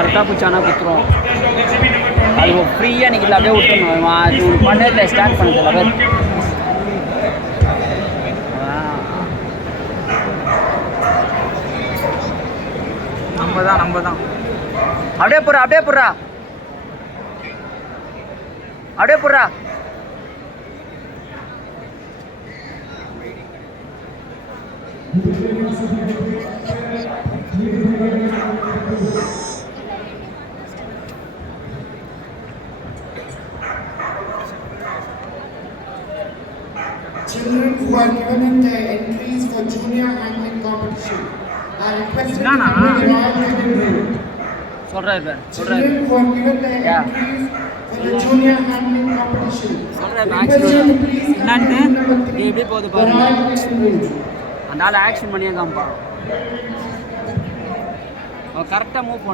கரெக்டாக பிடிச்சானா குத்துரும். அது ஃப்ரீயாக நிற்கல, அப்படியே விட்டுருணும். அது ஒரு பண்ணல ஸ்டார்ட் பண்ணதில்ல அப்படியே. நம்ம தான் அப்படியே போடுறா, அப்படியே போடுறா, அப்படியே போடுறா. Children who are given in their entries for junior handling competition are requested to follow the Royal Hidden Rule. Children who are given their entries for the junior handling competition are requested to please enter number 3, the Royal Hidden Rule. அதனால ஆக்ஷன் பண்ணியே காம்பா. அவன் கரெக்டாக மூவ்